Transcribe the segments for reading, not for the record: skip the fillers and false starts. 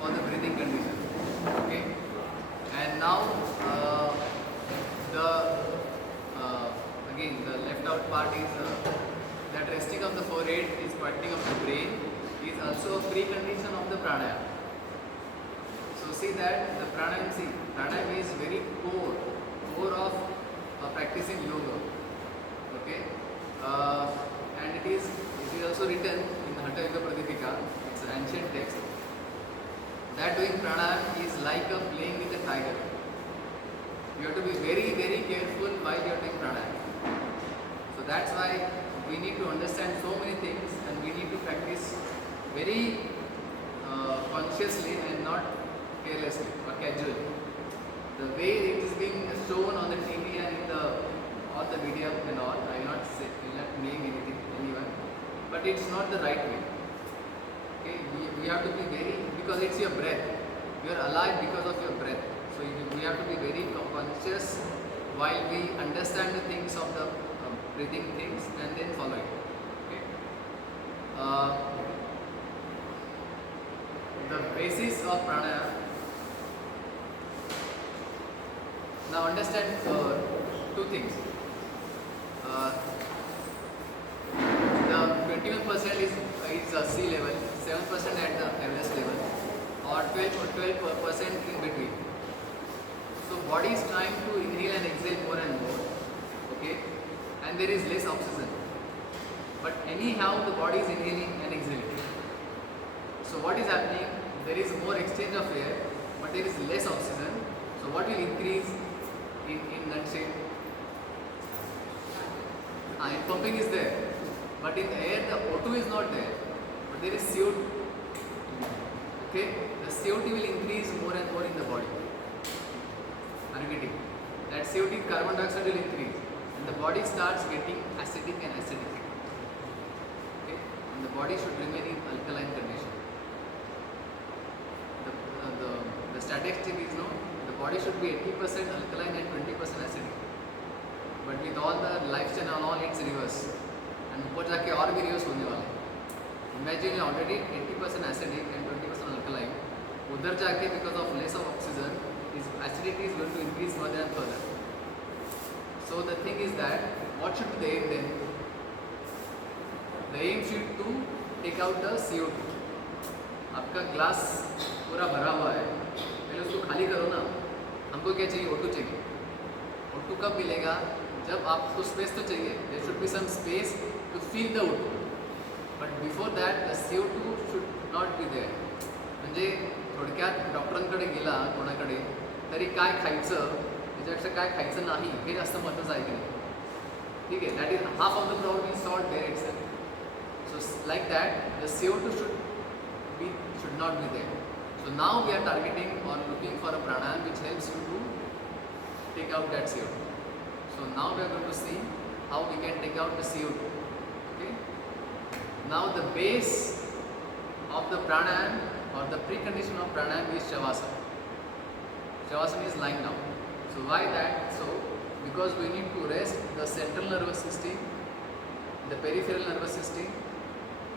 for the breathing condition. Okay, and now the uh, again the left out part is that resting of the forehead is pointing of the brain is also a precondition of the pranayam. So see that the pranayam is very core of practicing yoga. Okay, and it is also written in Hatha Yoga Pradipika. It's an ancient text. That doing pranayam is like a playing with a tiger. You have to be very careful while you are doing pranayam. So that's why we need to understand so many things, and we need to practice very consciously and not carelessly or casually. The way it is being shown on the TV and in all the video and all, I will not name anyone, but it's not the right way. Okay, we have to be because it's your breath. You are alive because of your breath. So we have to be very conscious while we understand the things of the breathing things and then follow it. Okay. The basis of pranayama. Now understand two things. The 21% is sea level, 7% at the Everest level, or 12% in between. So body is trying to inhale and exhale more and more, okay, and there is less oxygen. But anyhow, the body is inhaling and exhaling. So what is happening? There is more exchange of air, but there is less oxygen. So what will increase in nutshell? Pumping is there, but in the air the O2 is not there, but there is CO2. Okay, the CO2 will increase more and more in the body. Are you getting? That CO2 carbon dioxide will increase, and the body starts getting acidic and acidic. Okay, and the body should remain in alkaline condition. The statistic is no, the body should be 80% alkaline and 20% acidic. But with all the lifestyle and all, it's reverse. And ऊपर जाके और भी reverse होने वाला है. Imagine already 80% acidic and 20% alkaline. उधर जाके because of less of oxygen, his acidity is going to increase further and further. So the thing is that what should be the aim then? The aim should to take out the CO2. आपका glass पूरा भरा हुआ है, पहले उसको खाली करो ना. हमको क्या चाहिए? O2 चाहिए. O2 कब मिलेगा? जब आपको स्पेस तो चाहिए. There should be some space to fill the O2. But before that, the CO2 should not be there. म्हणजे थोडक्यात डॉक्टरांकडे गेला कोणाकडे तरी काय खायचं त्याच्यापेक्षा काय खायचं नाही हे जास्त महत्त्वाचं आहे की नाही. ठीक आहे, that is half of the problem is solved there itself. So like that the CO2 should not be there. So now we are targeting or looking for a pranayam which helps you to take out that CO2. So now we are going to see how we can take out the CO2. Okay. Now the base of the pranayam or the precondition of pranayam is shavasana. Shavasana is lying down. So why that? So because we need to rest the central nervous system, the peripheral nervous system,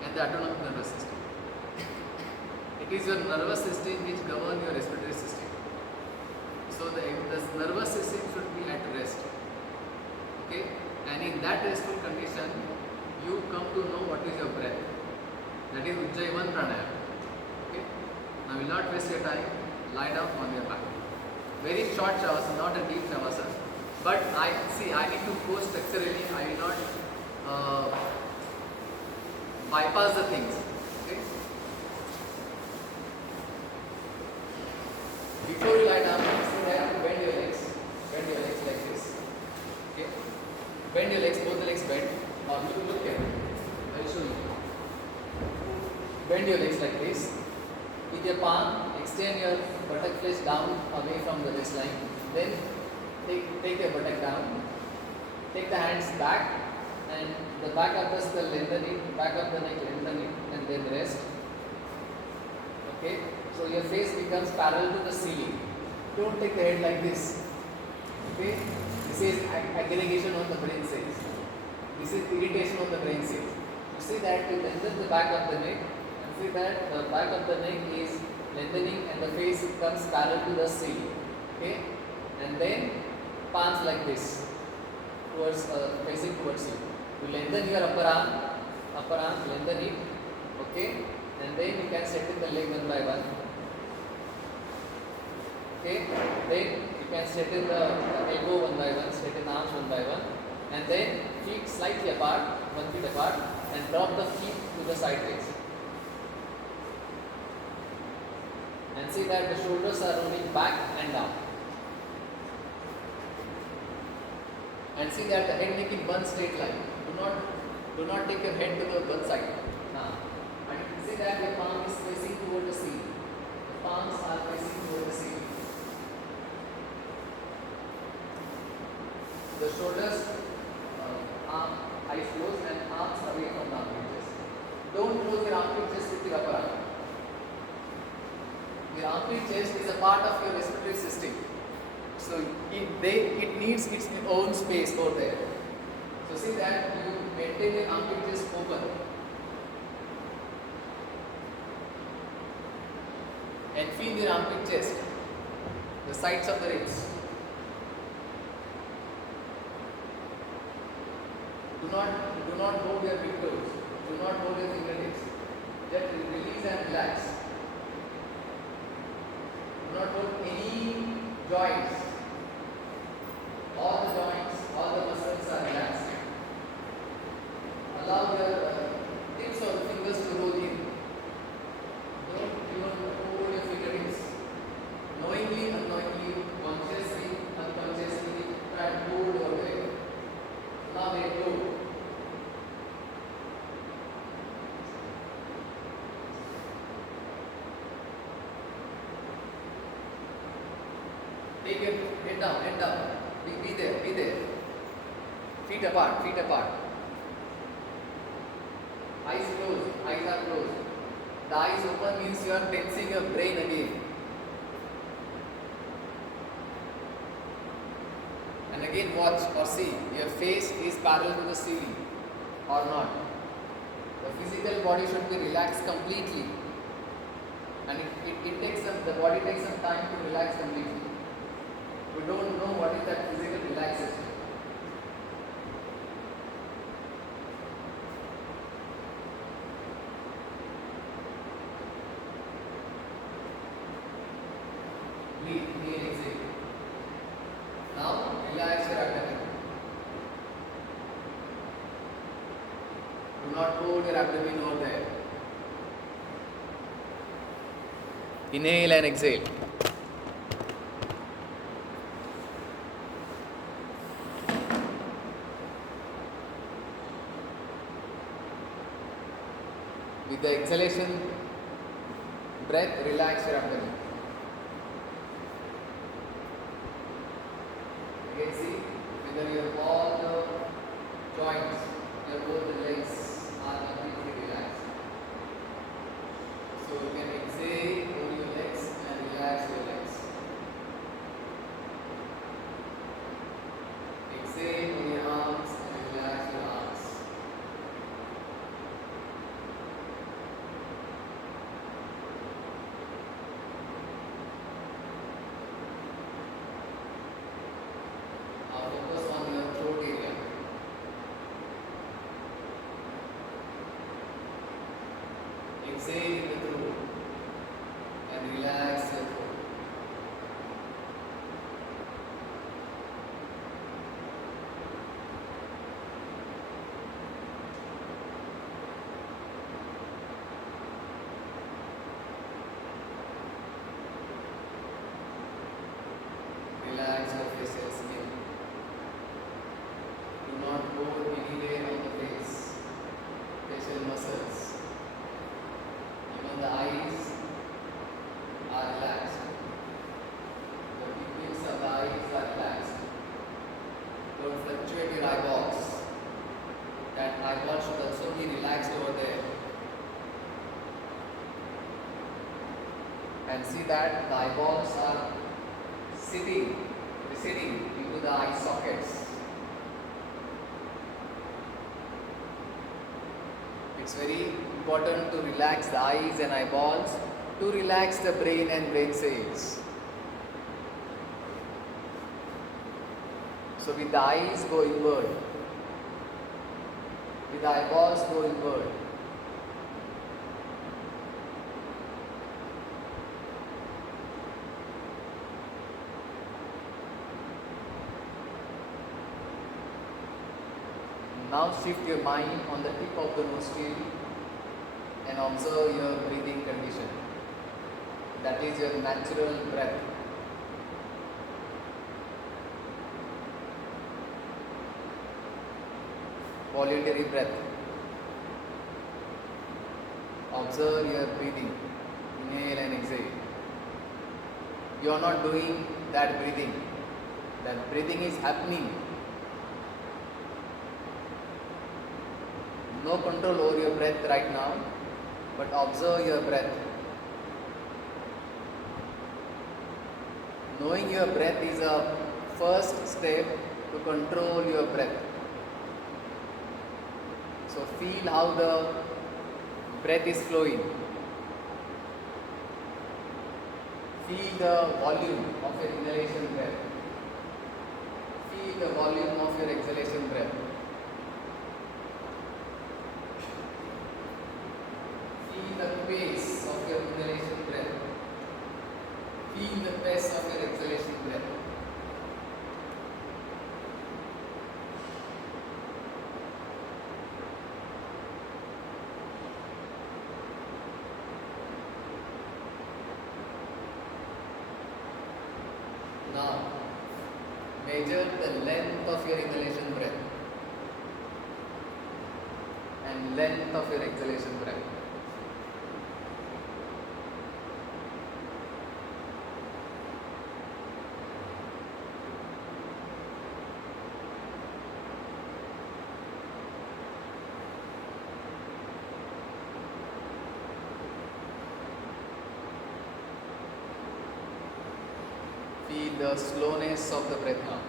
and the autonomic nervous system. It is your nervous system which governs your respiratory system. So the nervous system should be at rest. Okay, and in that restful condition, you come to know what is your breath. That is Ujjayivan Pranayam. Okay, now will not waste your time. Lie down on your back. Very short shavasana, not a deep shavasana. But I need to go structurally. I will not bypass the things. Okay. Before you lie down, you have to bend your legs. Bend your legs like this. Okay. Bend your legs, both the legs bend. Now look here. I will show you. Bend your legs like this. With your palm, extend your buttock flesh down away from the waistline. Then take your buttock down. Take the hands back, and the back of the skull lengthen it, back of the neck lengthen it, and then rest. Okay. So your face becomes parallel to the ceiling. Don't take the head like this. Okay? This is aggregation on the brain cells. This is irritation on the brain cells. You see that you lengthen the back of the neck, and see that the back of the neck is lengthening, and the face comes parallel to the ceiling. Okay, and then palms like this, towards facing towards you. You lengthen your upper arm, lengthen it. Okay, and then you can set in the leg one by one. Okay, then you can straighten the elbow one by one, straighten the arms one by one, and then feet slightly apart, 1 feet apart, and drop the feet to the sideways. And see that the shoulders are rolling back and down. And see that the head making one straight line. Do not take your head to the one side. Now, and see that your palm is facing toward the ceiling. The palms are facing toward the ceiling. The shoulders, eyes closed, and arms away from the armpit chest. Don't close your armpit chest with your upper arm. Your armpit chest is a part of your respiratory system, so it needs its own space over there. So see that you maintain your armpit chest open, and feel your armpit chest, the sides of the ribs. Do not hold your big toes. Do not hold your fingertips. Just release and relax. Do not hold any joints. All the joints, all the muscles are relaxed. Allow your tips or fingers to roll in. Don't hold your fingertips. Knowingly, unknowingly, consciously, unconsciously, try to hold your leg. Now let go. Take your head down. Be there. Feet apart. Eyes are closed. The eyes open means you are tensing your brain again. And again watch or see, your face is parallel to the ceiling or not. The physical body should be relaxed completely. And the body takes some time to relax completely. We don't know what is that physical relaxation. Breathe, inhale, exhale. Now relax your abdomen. Do not hold your abdomen over there. Inhale and exhale. With the exhalation breath, relax your abdomen. You can see whether your all the joints, your both the legs are completely relaxed. So you can exhale over your legs and relax your legs. Exhale over your arms and relax your arms. Focus on your throat area. Exhale in the throat and relax your throat. Relax your facial skin. Do not go anywhere on the face, facial muscles. Even the eyes are relaxed. The pupils of the eyes are relaxed. Don't fluctuate your eyeballs. That eyeball should also be relaxed over there. And see that the eyeballs are receding into the eye sockets. It's very important to relax the eyes and eyeballs to relax the brain and brain cells. So with the eyes go inward, with the eyeballs go inward. Now shift your mind on the tip of the nostril and observe your breathing condition. That is your natural breath. Voluntary breath. Observe your breathing. Inhale and exhale. You are not doing that breathing. That breathing is happening. No control over your breath right now, but observe your breath. Knowing your breath is a first step to control your breath. So feel how the breath is flowing. Feel the volume of your inhalation breath. Feel the volume of your exhalation breath. Feel the pace of your inhalation breath. Feel the pace of your exhalation breath. Now, measure the length of your inhalation breath and length of your exhalation breath. Feel the slowness of the breath now.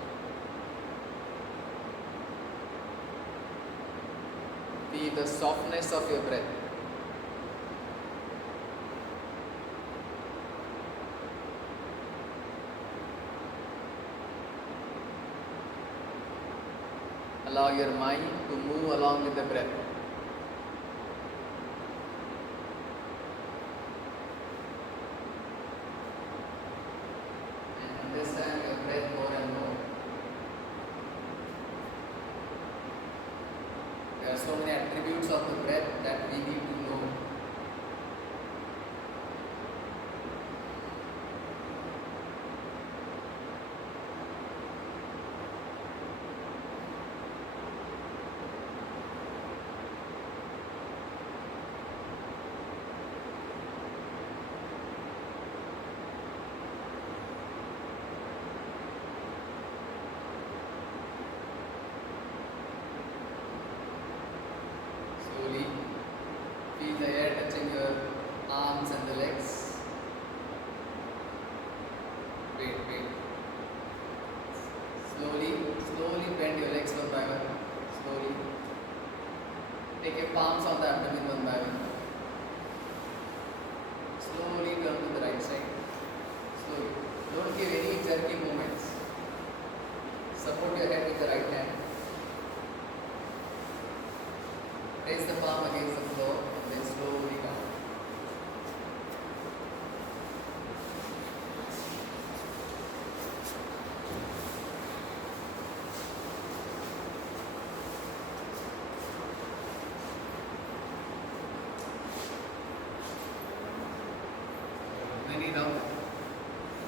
Feel the softness of your breath. Allow your mind to move along with the breath. Understand your breath more and more. There are so many attributes of the breath that we need to know. Slowly feel the air touching your arms and the legs. Wait. Slowly bend your legs one by one. Slowly. Take your palms on the abdomen one by one. Slowly turn to the right side. Slowly. Don't give any jerky movements. Support your head with the right hand. Place the palm against the floor and then slowly down. Many now.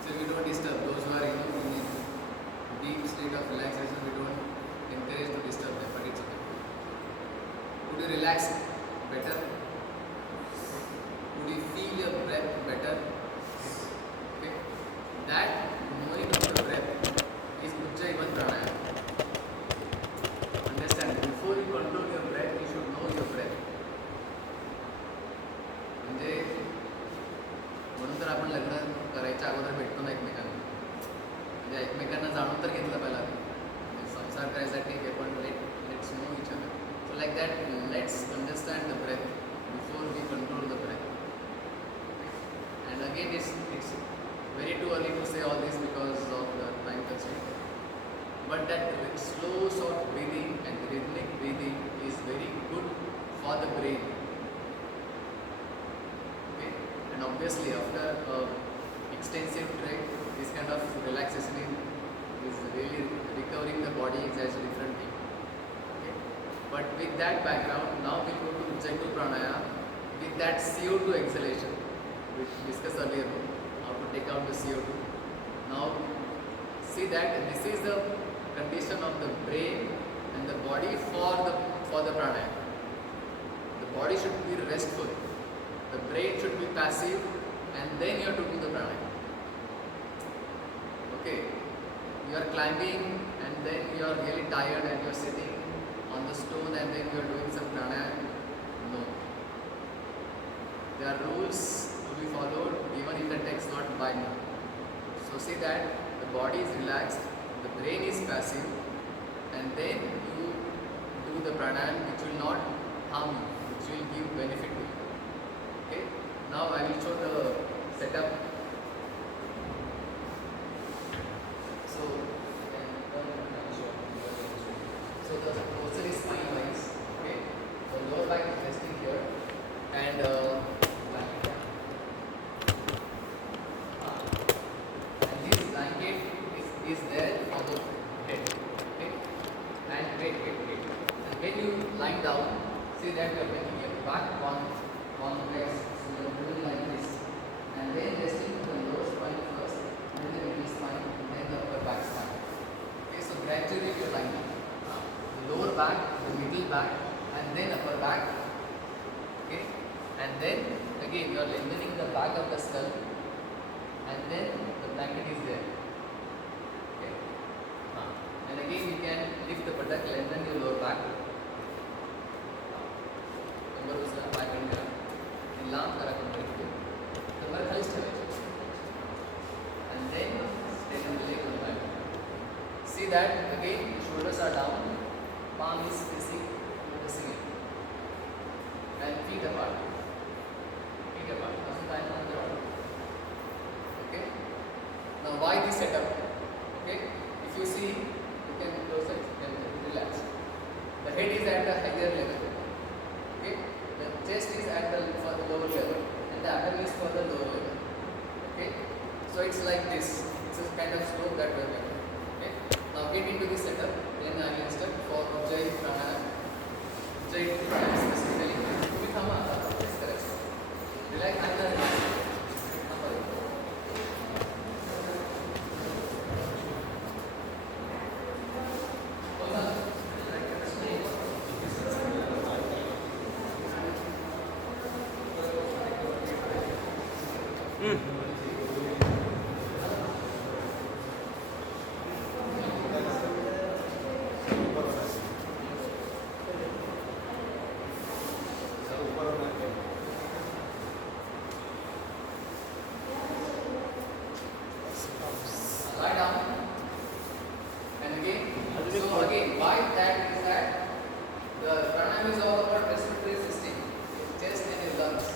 So we don't disturb those who are in a deep state of relaxation. We don't encourage to disturb them, but it's okay. Could you relax better? Could you feel your breath better? Okay. That knowing of the breath is Ujjayivan Pranayam. Understand? Before you control your breath, you should know your breath. म्हणजे म्हणून तर आपण लग्न करायच्या अगोदर भेटतो ना एकमेकांना. म्हणजे एकमेकांना जाणून तर घेतलं पहिला. संसार करायसाठी हे पण let's know each other. So like that, let's understand the breath before we control the breath. again, it's very too early to say all this because of the time constraint. But that slow sort of breathing and rhythmic breathing is very good for the brain. Okay, and obviously after extensive trek, this kind of relaxation is really recovering the body is as a different thing. Okay, but with that background, now we go to Ujjayi Pranayam with that CO2 exhalation, which we discussed earlier, how to take out the CO2. Now see that this is the condition of the brain and the body for the pranayam. The body should be restful, the brain should be passive, and then you have to do the pranayam. Okay, you are climbing and then you are really tired and you are sitting on the stone and then you are doing some pranayam. No, there are rules to be followed even if the text is not binding. So see that the body is relaxed, the brain is passive, and then you do the pranayam which will not harm you, which will give benefit to you. Okay, now I will show the setup. So the posture is spine wise. Okay, the lower back is resting here, and this blanket is there on the head. Okay, and wait. And when you lie down, see that you are bending your back on the legs, so you are doing like this, and then resting the lower spine first, then the middle spine, then the upper back spine. Okay, so gradually you are lying down. The lower back, the middle back, and then upper back. Okay, and then again you are lengthening the back of the skull, and then the blanket is there. Okay, and again you can lift the buttock, lengthen your lower back. कमर उसका bye करने का, लाम करा कमर को, कमर खाली चले, and then straighten the leg on the back. See that again, shoulders are down, palm is facing the ceiling, and feet apart. Okay. Now why this setup? Okay. If you see, you can close it, you can relax. The head is at the higher level. Okay. The chest is at the for the lower level, and the abdomen is for the lower level. Okay. So it's like this. It's a kind of slope that we are making. Okay. Now get into this setup. Then I will instruct for Ujjayi Pranayam. Ujjayi Pranayam specifically. With Hama, yes, correct. Relax and then lie down, and again, so again, why that is that the pranayam is all about respiratory system, your chest and your lungs.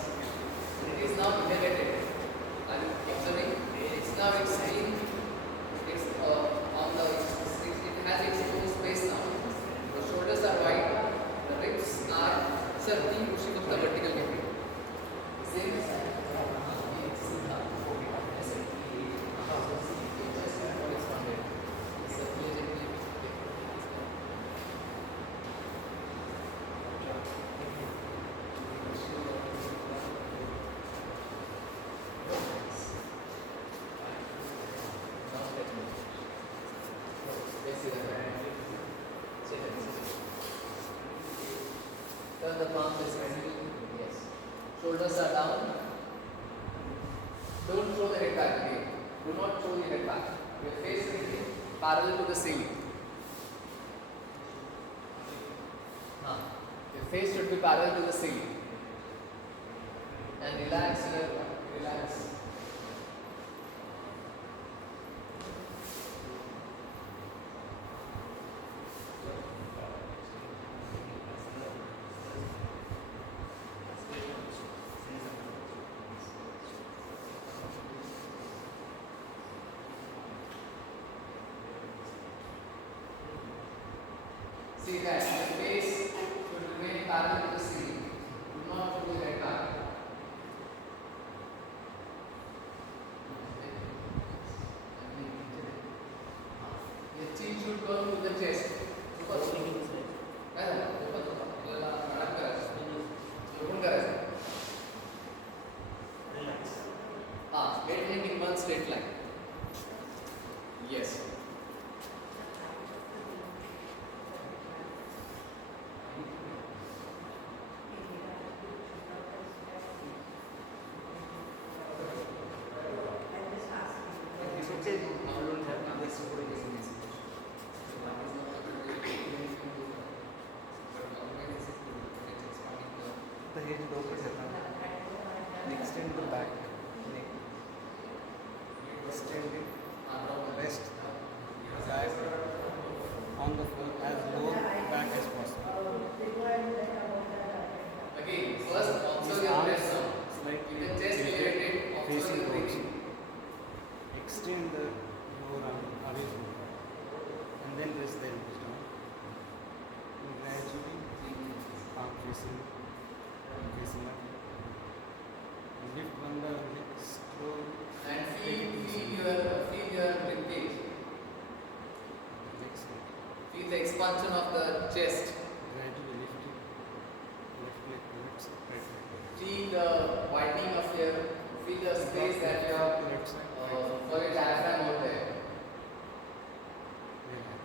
It is now elevated. Are you observing? It's being, it's on the, it has its own space now. The shoulders are wide, the ribs are, sir, be pushing up the vertical lip. Same as turn the palm this way. Yes. Shoulders are down. Don't throw the head back again. Do not throw your head back. Your face is parallel to the ceiling. Your face should be parallel to the ceiling. And relax here. Relax. See that the face should remain parallel to the ceiling. Do not put the red card. The chin should go to the chest. Straight line in one straight line. Yes. The head is open and extend the back neck. Extend it. Rest back on the floor as low back as possible. Again, first observe your breath now. Slightly With the chest elevated, observe facing your towards. breathing. Extend the lower arm away from you. And then rest the elbows down. And gradually palm facing up. And lift one by one leg slowly. And feel your ribcage. Legs up. Feel the expansion of the chest. Gradually lift it. Left leg pivots, right leg. Feel the widening of feel the space that you have Left side, for your diaphragm out there. relax.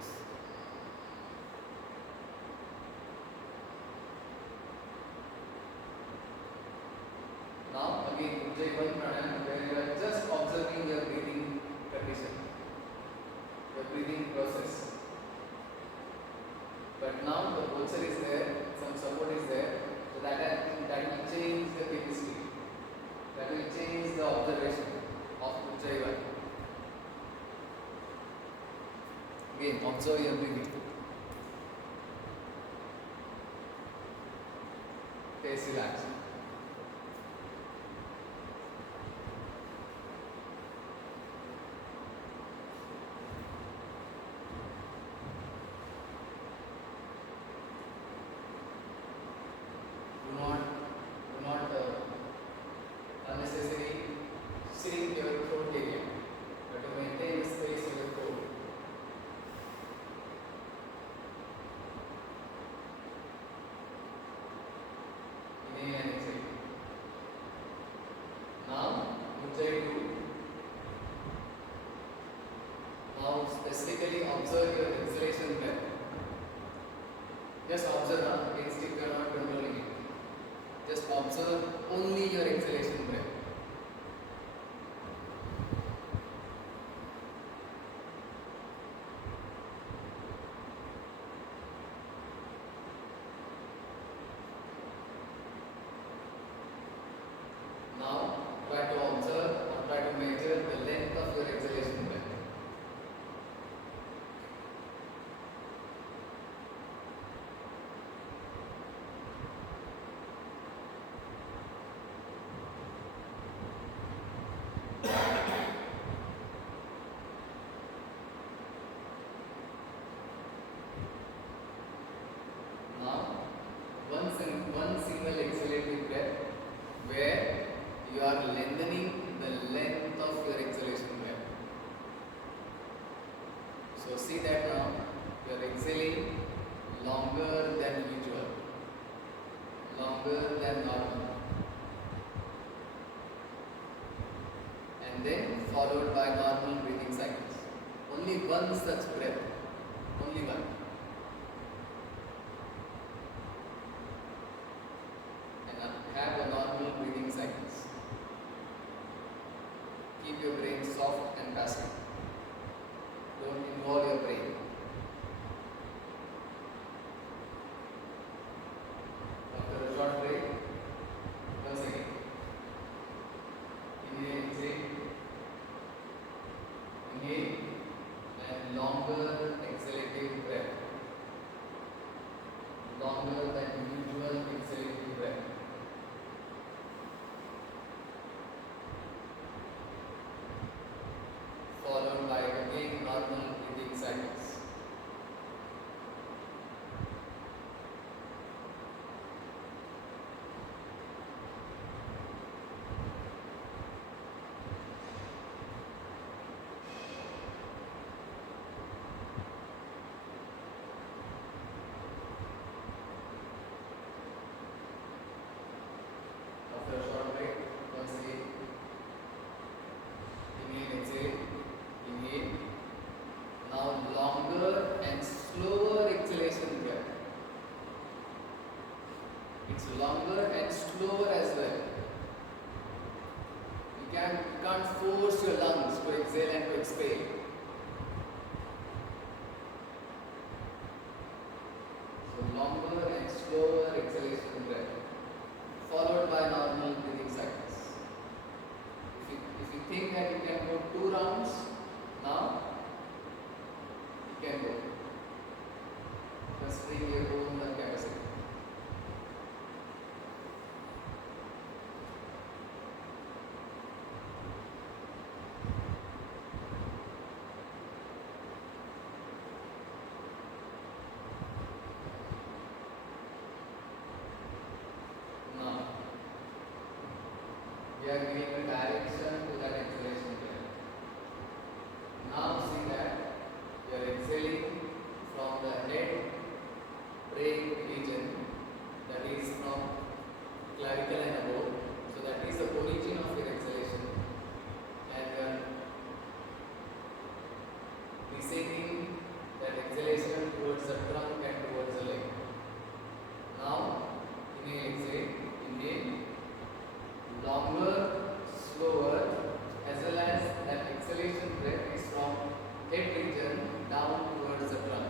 Now again, Ujjayi Pranayam, where you are just observing your breathing condition, your breathing process. But now the posture is there, some support is there, so that will change the chemistry, that will change the observation of Ujjayi. Again, observe your breathing. Face relaxed. Do not unnecessarily shrink your throat area, but to maintain the space in your throat. Inhale and exhale. Now, Ujjayi 2. Now, specifically observe your exhalation breath. Just observe, against if you are not controlling it. Just observe only your exhalation breath. Now, try to observe or try to measure the length of your exhalation breath. Now, one single exhalative breath where you are lengthening the length of your exhalation breath. So see that now you are exhaling longer than usual, longer than normal, and then followed by normal breathing cycles. Only one such breath, only one. Have a normal breathing cycles. Keep your brain soft and passive. Don't involve your brain. After a short break, once again. Inhale, exhale. Inhale and longer exhalative breath. Longer than usual exhalative breath. Followed by again normal breathing cycles. can't force your lungs to exhale and to expel. So longer and slower exhalation breath, followed by normal breathing cycles. If you think that you can go 2 rounds, now you can go. Considering your own capacity. Now, we are giving a direction to that exhalation breath. Now see that you are exhaling from the head brain region, that is from clavicle and above. So that is the origin of your exhalation, and descending that exhalation towards the trunk and towards the leg. Now inhale, exhale, inhale, longer, slower, as well as that exhalation breath is from head region down towards the trunk.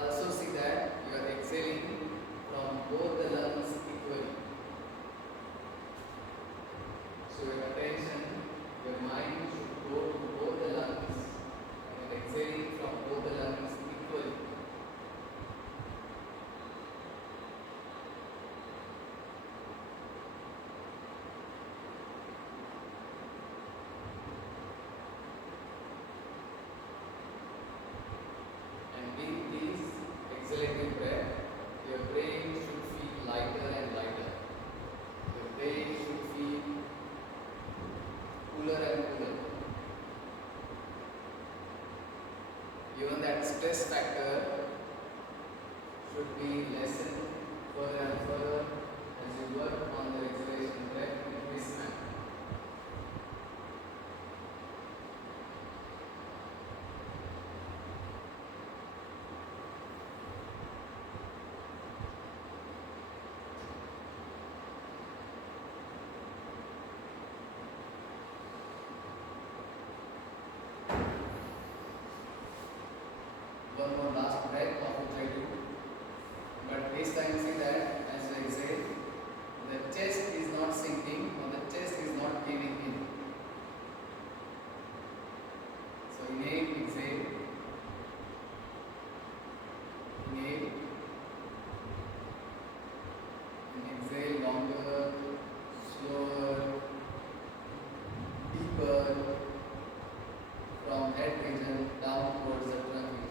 Also see that you are exhaling from both the lungs equally. So your attention, your mind should go to both the lungs and exhaling from both the lungs equally. And with this exhalating breath, your brain should feel lighter and lighter. Your brain should feel cooler and cooler. Even that stress factor should be lessened further and further as you work on the exhalation breath in this manner. One more last breath of which I do. But this time see that as I exhale, the chest is not sinking or the chest is not giving in. So inhale, exhale, inhale, and exhale longer, slower, deeper from head region down towards the trunk region.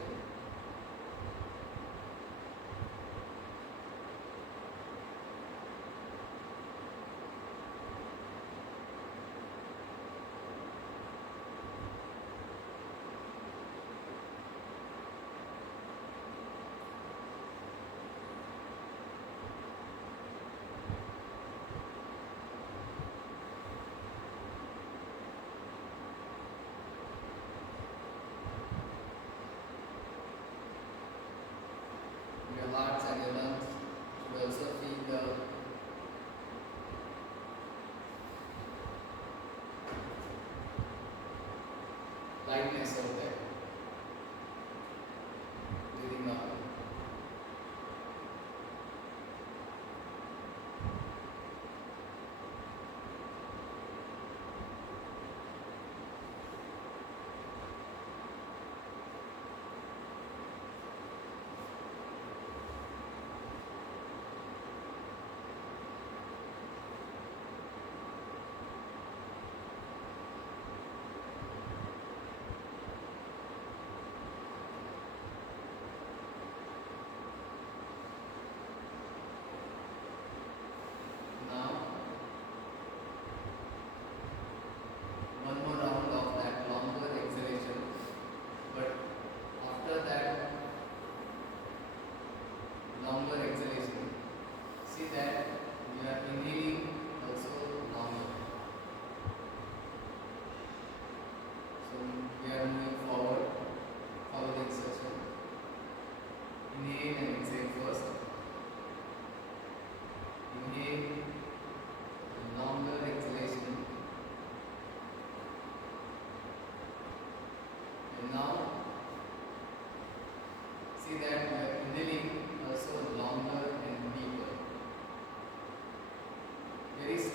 Your hearts and your lungs should also feel the lightness of that breathing out.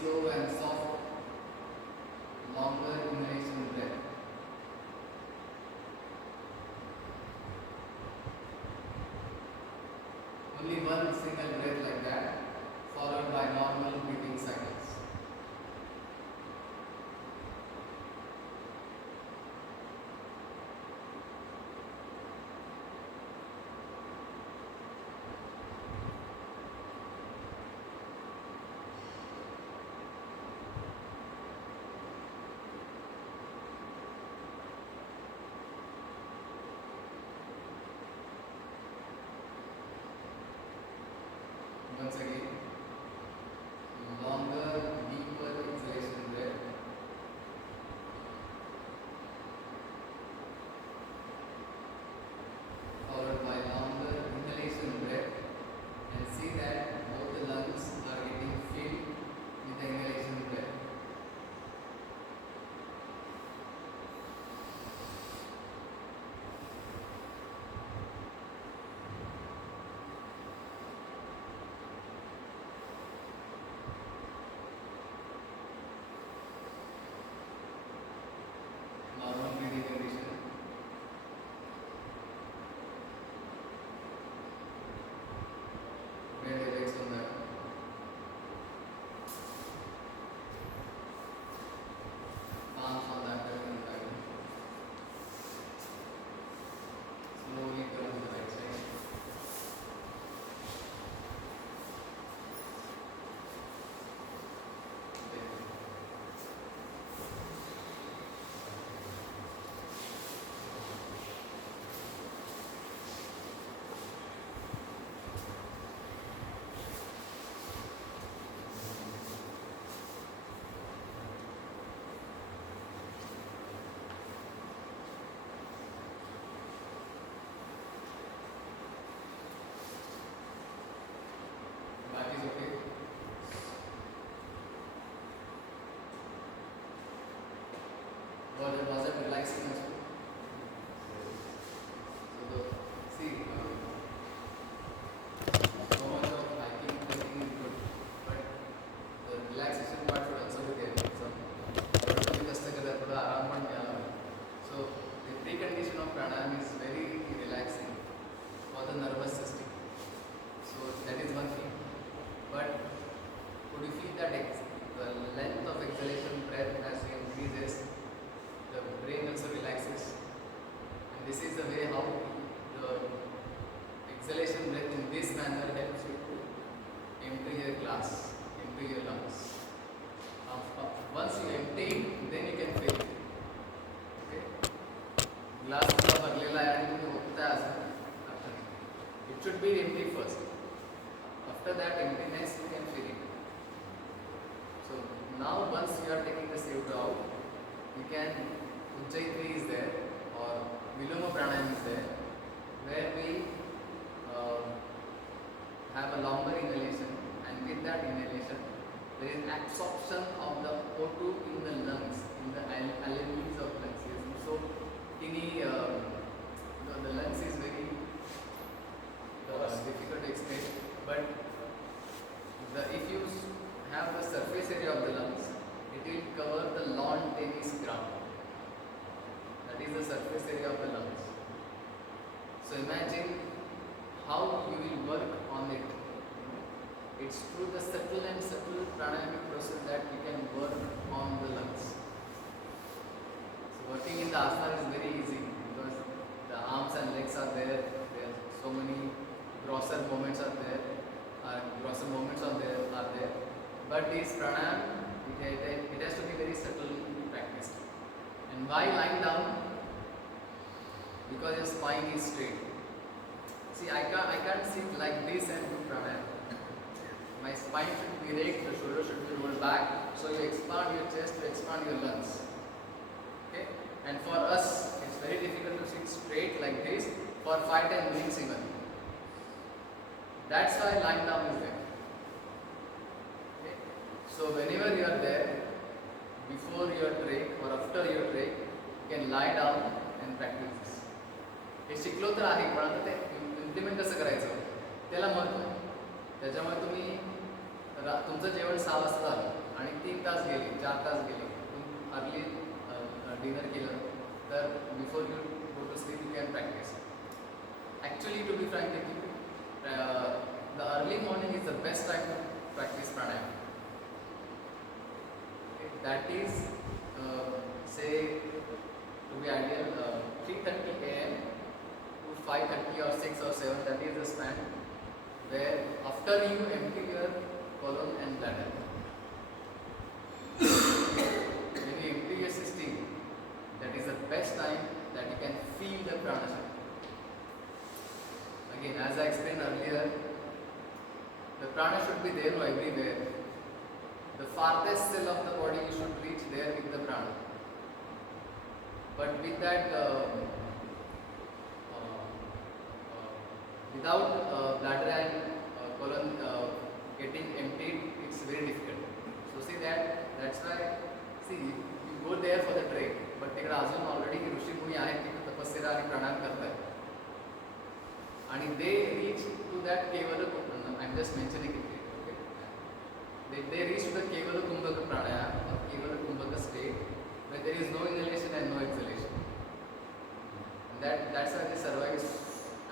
slow and soft, longer inhalation breath. Only one single breath like that, followed by normal breathing cycles. Once again, longer, deeper exhalation breath. Followed by longer inhalation breath, and see that both the lungs are getting filled with the inhalation breath. Normal breathing condition. Where relax on that. Palms on that back. Slowly turn to the right side. Back is okay. Was it relaxing as well? So see, so much of hiking, trekking is good, but the relaxation part should also be there. So थोड़ी कष्ट करता थोड़ा आराम पण घ्यायला हवा. So the precondition of pranayam is very relaxing for the nervous system. So that is one thing. But could you feel that the length of exhalation breath as it increases, the brain also relaxes, and this is the way how the exhalation breath in this manner helps you to empty your glass, empty your lungs. Once you empty it, then you can fill it. Okay? Glass पूरा भरलेला आहे आणि तुम्ही ओतताय असं अर्थ नाही. It should be empty first. After that emptiness, you can fill it. So now once you are taking the CO2 out, you can, Ujjayi is there or Viloma Pranayam is there, where we have a longer inhalation, and with that inhalation, there is absorption of the O2 in the lungs, in the alveoli of lungs. So the lungs is very difficult to explain, but if you have the surface area of the lungs, it will cover the lawn tennis ground. That is the surface area of the lungs. So imagine how you will work on it. It's through the subtle pranayamic process that you can work on the lungs. So working in the asana is very easy because the arms and legs are there. There are so many grosser movements are there. But this pranayam, it has to be very subtle practiced. And why lying down? Because your spine is straight. See, I can't sit like this and do pranayam. My spine should be erect, the shoulder should be rolled back. So you expand your chest, you expand your lungs. Okay? And for us, it's very difficult to sit straight like this for 5-10 minutes even. That's why lying down is there. Okay? So whenever you are there, before your trek or after your trek, you can lie down and practice this. हे शिकलो तर आहे, पण आता ते implement कसं करायचं त्याला महत्त्व आहे. त्याच्यामुळे तुम्ही तुमचं जेवण 6 वाजता झालं आणि 3 तास गेले, 4 तास गेले, अर्ली डिनर केलं तर before you go to sleep you can practice. Actually to be frank with you, the early morning is the best time to practice pranayama. That is, say, to be ideal, 3:30 a.m. to 5:30 or 6 or 7. That is the span where after you empty your colon and bladder, when you empty your system, that is the best time that you can feel the prana shakti. Again, as I explained earlier, the prana should be there everywhere. The farthest cell of the body you should reach there with the prana. But with that, without bladder and colon getting emptied, it's very difficult. So see that's why, see, you go there for the trek, but तिकडे अजून already ऋषी मुनी आहेत तिथे तपस्या आणि प्राणायाम करतात. आणि they reach to that केवल, I'm just mentioning it. They reach to the Kevala Kumbhaka Pranayam or Kevala Kumbhaka state where there is no inhalation and no exhalation. And that's why they survive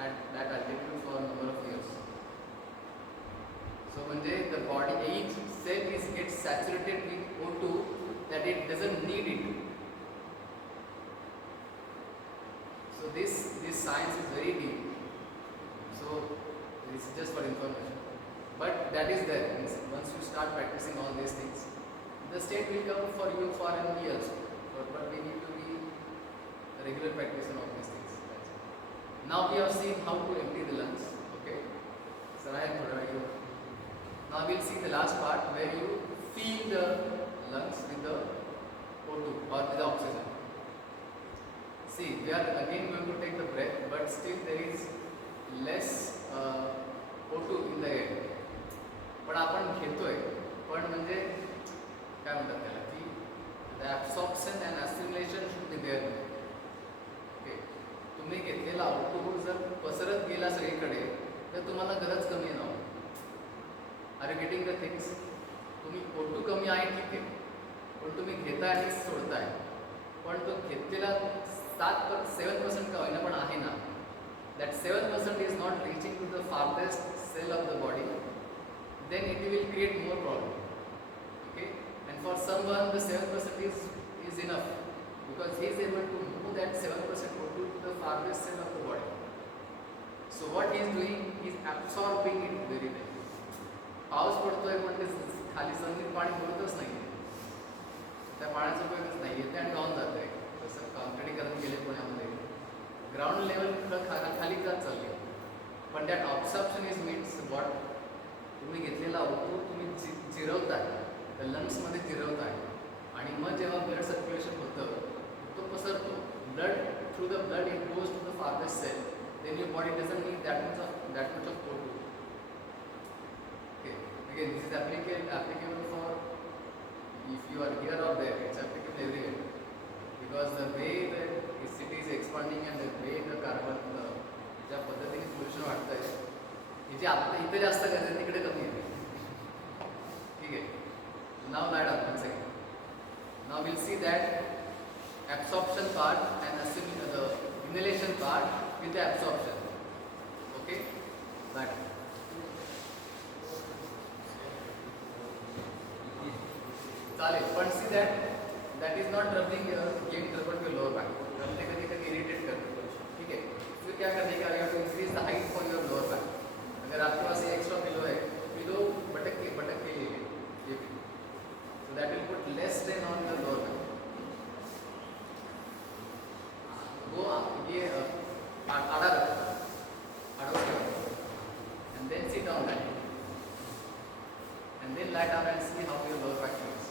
at that altitude for a number of years. So when the body, each cell gets saturated with O2 that it doesn't need it. So this science is very deep. So this is just for information. But that is there. Once you start practicing all these things, the state will come for you for an year also. But we need to be a regular practice in all these things. That's it. Now we have seen how to empty the lungs. Okay. So I have you. Now we'll see the last part where you fill the lungs with the O2 or with the oxygen. See, we are again going to take the breath, but still there is less O2 in the air. पण आपण घेतोय, पण म्हणजे काय म्हणतात त्याला की the absorption and assimilation should be there. Okay, तुम्ही घेतलेला O2 जर पसरत गेला सगळीकडे तर तुम्हाला गरज कमी आहे ना. Are you getting the things? तुम्ही O2 कमी आहे ठीक आहे, पण तुम्ही घेताय आणि सोडताय, पण तो घेतलेला 7% का होईना पण आहे ना. That 7% is not reaching to the farthest cell of the body, then it will create more problem. Okay, and for someone the 7% is enough because he is able to move that 7% to the farthest cell of the body. So what he is doing is absorbing it very well. पाऊस पडतोय पण ते खाली जमिनीत पाणी मुरतच नाही, त्या पाण्याचा उपयोगच नाही, येते आणि जाऊन जाते. जसं कॉन्क्रीटीकरण केले पुण्यामध्ये, ग्राउंड लेवल खाली जात चालली, पण दॅट ऑब्सॉर्प्शन इज मीन्स वॉट, तुम्ही घेतलेला O2 तुम्ही जिरवताय, त्या लंग्समध्ये जिरवताय, आणि मग जेव्हा ब्लड सर्क्युलेशन होतं तो पसरतो, blood through the blood it goes to the farthest cell, then your body doesn't need that much of O2. Okay, again this is applicable for if you are here or there, it's applicable everywhere because the way the city is expanding and the way the carbon ज्या पद्धतीने pollution वाढतंय, जे आता इथे जास्त गरज तिकडे कमी आहे. ठीक आहे, नाव लाईट आपण second. Now will see that absorption part and the inhalation part with the absorption. Okay, light चालेल, पण see that is not rubbing game trouble to lower back. रबने कधी कधी इरिटेट करतो. ठीक है, फिर क्या करने का, you have to increase the height for your lower back. अगर आपके पास ये एक्स्ट्रा पिलो है, पिलो भटक के लिए ये pillow, so that will put less strain on your lower back. वो ये आड़ा रखो, आड़ा रखो, and then sit down light, and then lie down and see how your lower back feels.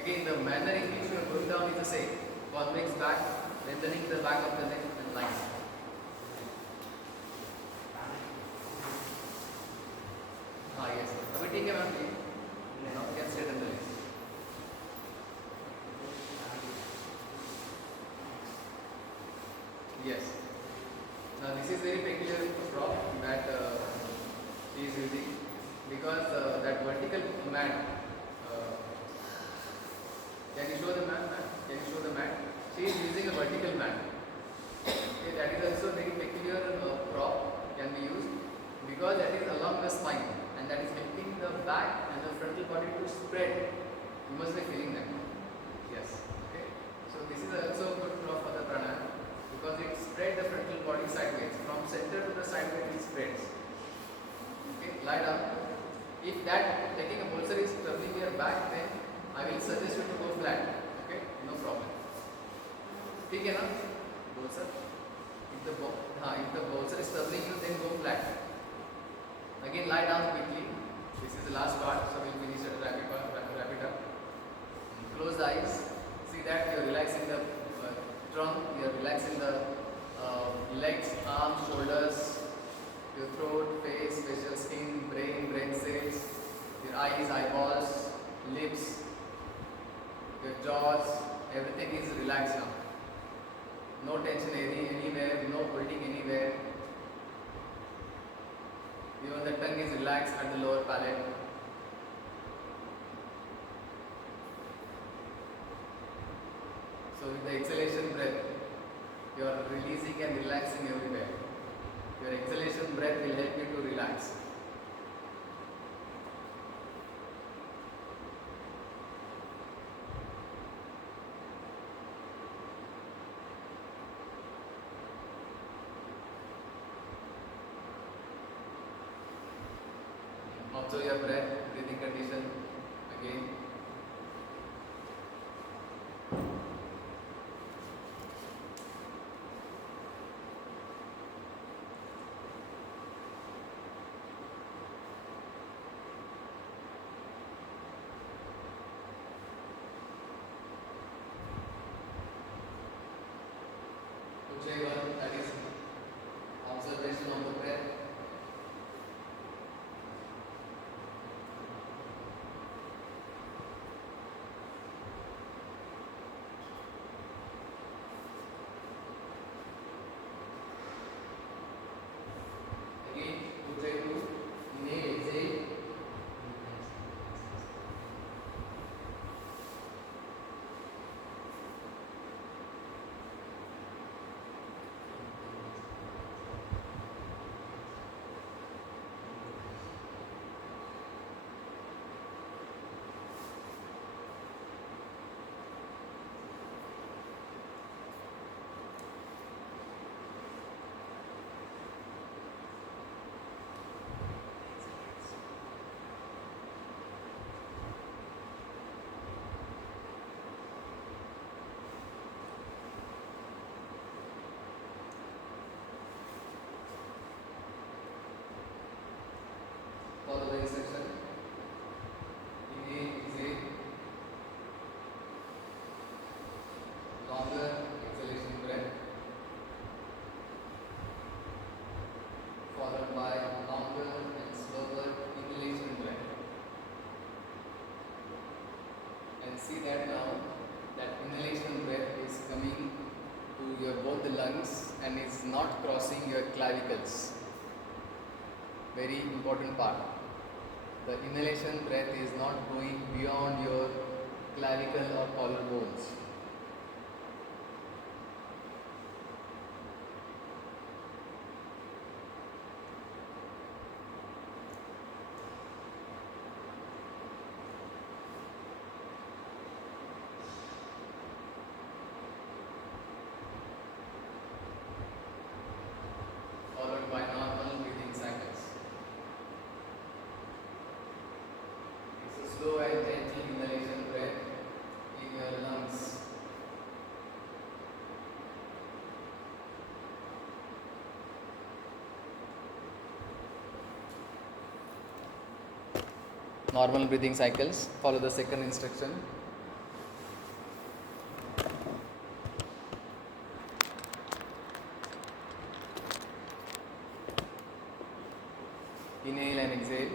Again, the manner in which you are going down is the same. Convex back, lengthening the back of the neck and line. Yes. अभी ठीक है ma'am, ठीक. Now you can sit and relax. Yes. Now this is very peculiar prop that she is using because that vertical mat Can you show the mat, ma'am? Can you show the mat? She is using a vertical mat. Okay, that is also very peculiar prop can be used because that is along the spine and that is helping the back and the frontal body to spread. You must be feeling that. Yes. Okay. So this is also a good prop for the pranayama because it spreads the frontal body sideways. From center to the sideways it spreads. Okay. Lie down. If that taking a bolster is troubling your back, then I will suggest you to go flat. Okay. No problem. ठीक है ना bolster? If the bolster is troubling you, then go flat. Again, lie down quickly. This is the last part, so we'll finish it. Wrap it up. Close the eyes. See that you're relaxing the trunk, you're relaxing the legs, arms, shoulders, your throat, face, facial skin, brain cells, your eyes, eyeballs, lips, your jaws, everything is relaxed now. No tension anywhere, no holding anywhere. Even the tongue is relaxed at the lower palate. So with the exhalation breath, you are releasing and relaxing everywhere. Your exhalation breath will help you to relax. Observe your breath, breathing condition again. Whichever, that is observation of the breath. Again, to try to inhale, exhale. Follow the instruction. Inhale, exhale. Longer exhalation breath. Followed by longer and slower inhalation breath. And see that now that inhalation breath is coming to your both the lungs and is not crossing your clavicles. Very important part. The inhalation breath is not going beyond your clavicle or collarbones. Followed by normal breathing cycles. It's a slow and gentle inhalation breath in your lungs. Normal breathing cycles. Follow the second instruction. Inhale and exhale.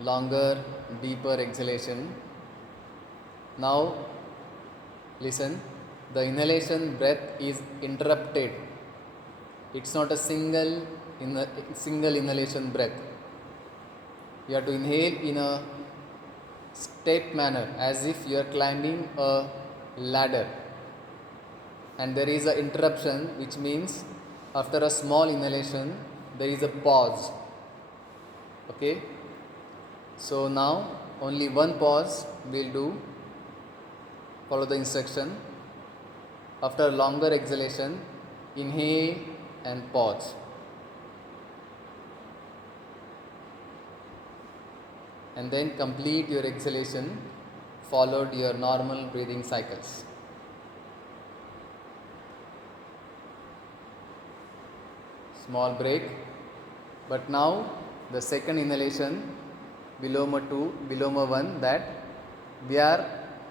Longer, deeper exhalation. Now, listen. The inhalation breath is interrupted It's not a single inhalation breath. You have to inhale in a step manner, as if you are climbing a ladder. And there is an interruption, which means after a small inhalation there is a pause. Okay, so now only one pause will do. Follow the instruction. After a longer exhalation, inhale and pause. And then complete your exhalation, followed your normal breathing cycles. Small break. But now the second inhalation, Viloma 2, Viloma 1, that we are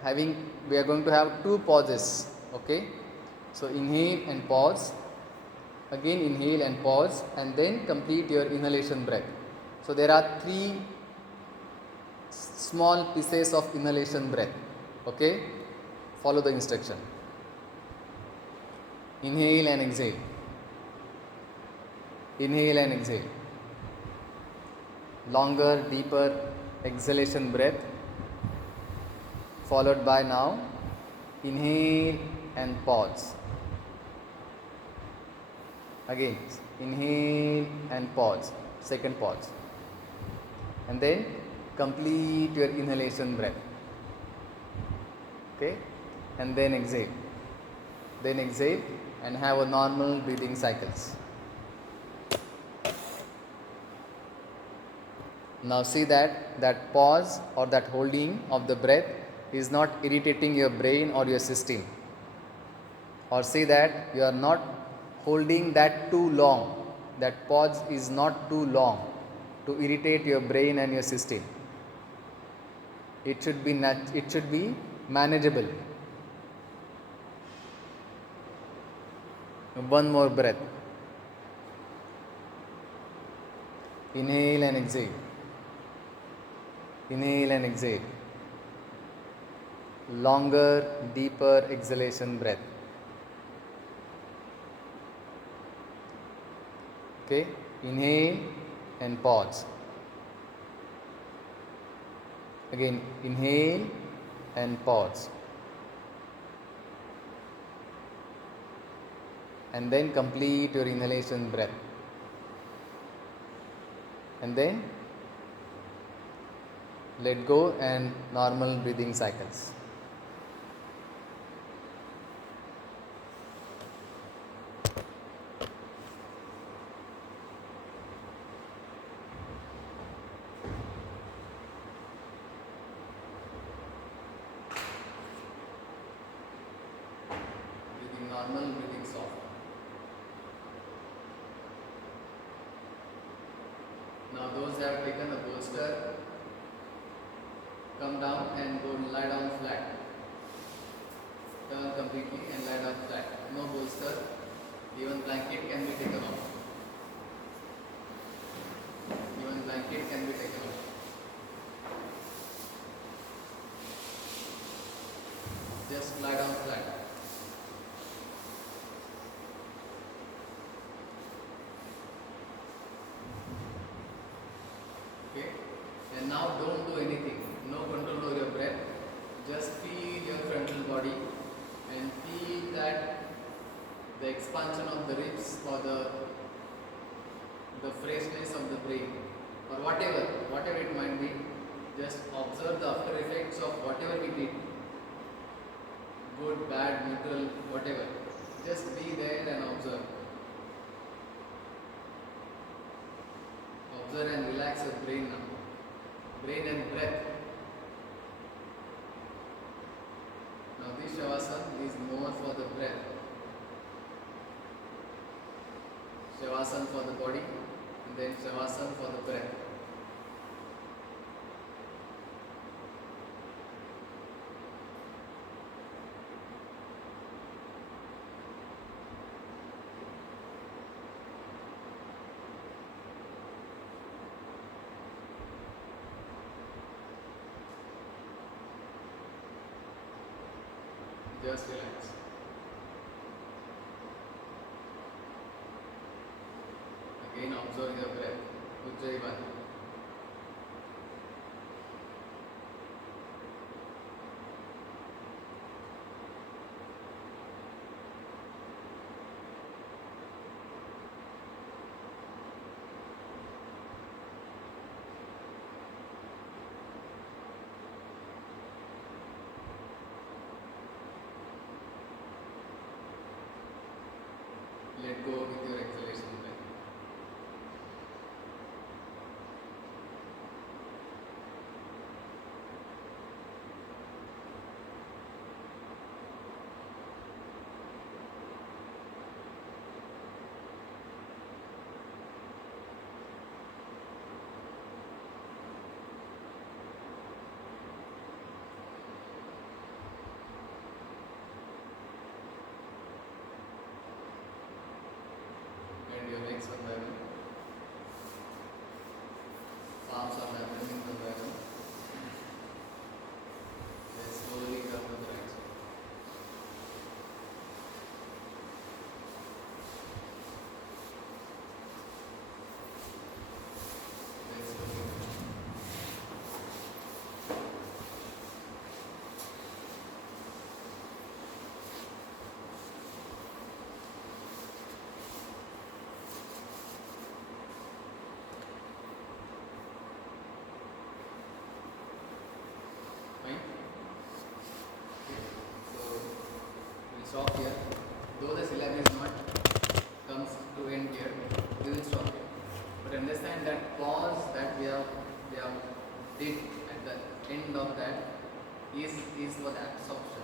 going to have two pauses. Okay, so inhale and pause, again inhale and pause, and then complete your inhalation breath. So there are three small pieces of inhalation breath. Okay, follow the instruction. Inhale and exhale. Inhale and exhale. Longer, deeper exhalation breath, followed by now inhale and pause. Again, inhale and pause, second pause, and then complete your inhalation breath. Okay, and then exhale. Then exhale and have a normal breathing cycles. Now see that pause or that holding of the breath is not irritating your brain or your system. Or see that you are not holding that too long. That pause is not too long to irritate your brain and your system. It should be manageable. One more breath. Inhale and exhale. Inhale and exhale. Longer, deeper exhalation breath. Okay, inhale and pause. Again, inhale and pause. And then complete your inhalation breath. And then let go and normal breathing cycles. Breathing normal, breathing soft. Now those that have taken a bolster, come down and go lie down flat. Turn completely and lie down flat. No bolster. Even blanket can be taken off. Even blanket can be taken off. Just lie down flat. Okay. And now don't do anything. No control over your breath. Just feel your frontal body and feel that the expansion of the ribs or the freshness of the brain or whatever it might be. Just observe the after effects of whatever we did. Good, bad, neutral, whatever. Just be there and observe. Observe and relax your brain now. Brain and breath. Now this Shavasana is more for the breath. Shavasana for the body and then Shavasana for the breath. Just relax. observe your breath. Ujjayivan. Let go with your exhalation breath. And your legs one by one. Arms are happening one by one. Let's slowly come to the right side. Let's slowly come. Fine? Okay. So we'll stop here. Though the syllabus is not comes to end here, we will stop here. But understand that pause that we have did at the end of that is for the absorption.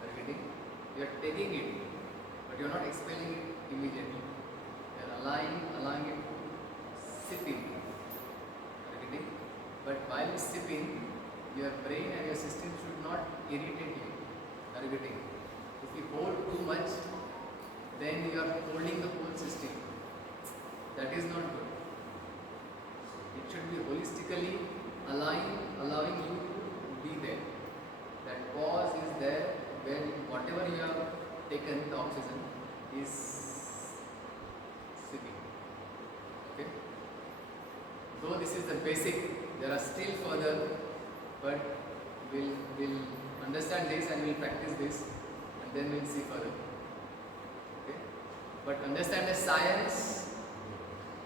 Are you getting? You are taking it, but you are not expelling it immediately. You are allowing it to sip in. Are you getting? But while you sip in, your brain and your system should not irritate you. Are you getting? If you hold too much, then you are holding the whole system. That is not good. It should be holistically allowing you to be there. That pause is there when whatever you have taken, the oxygen is sitting. Okay? Though this is the basic, there are still further, but we'll understand this and we'll practice this and then we'll see further. Okay? But understand the science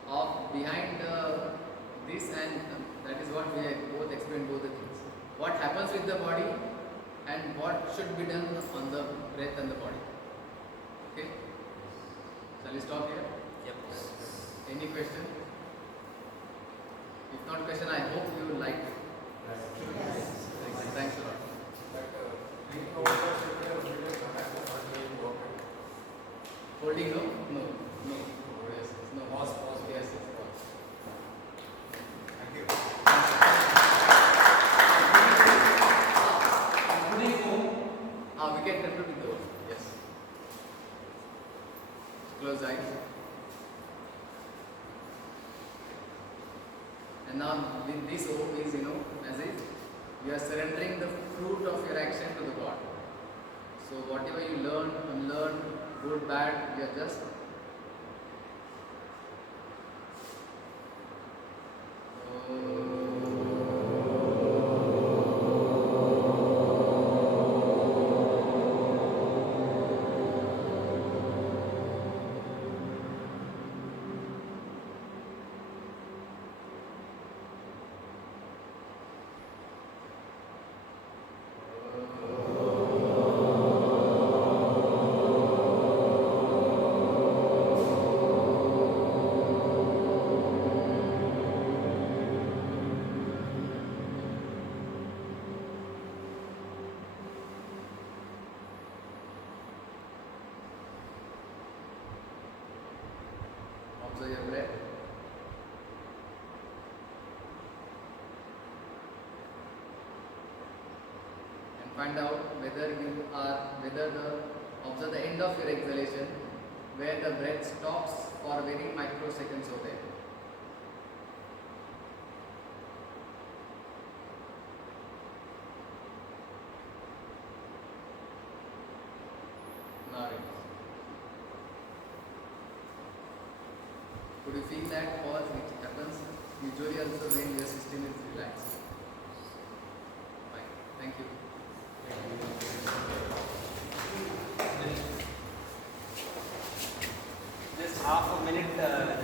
of behind this, and that is what we have both explained both the things. What happens with the body and what should be done on the breath and the body. Okay? Shall we stop here? Yep. Any question? If not question, I hope you will like it. Thanks a lot. Holding no? No. Yes. No. Pause. Yes. Pause. Thank you. We can conclude with the word. Yes. Close eyes. And now with this O is, as if you are surrendering the fruit of your action to the God. So whatever you learn, unlearn, good, bad, you are just observe your breath. And find out observe the end of your exhalation, where the breath stops for very microseconds over there. Now release. Could you feel that pause which happens usually also when your system is relaxed? Fine. Thank you. Just half a minute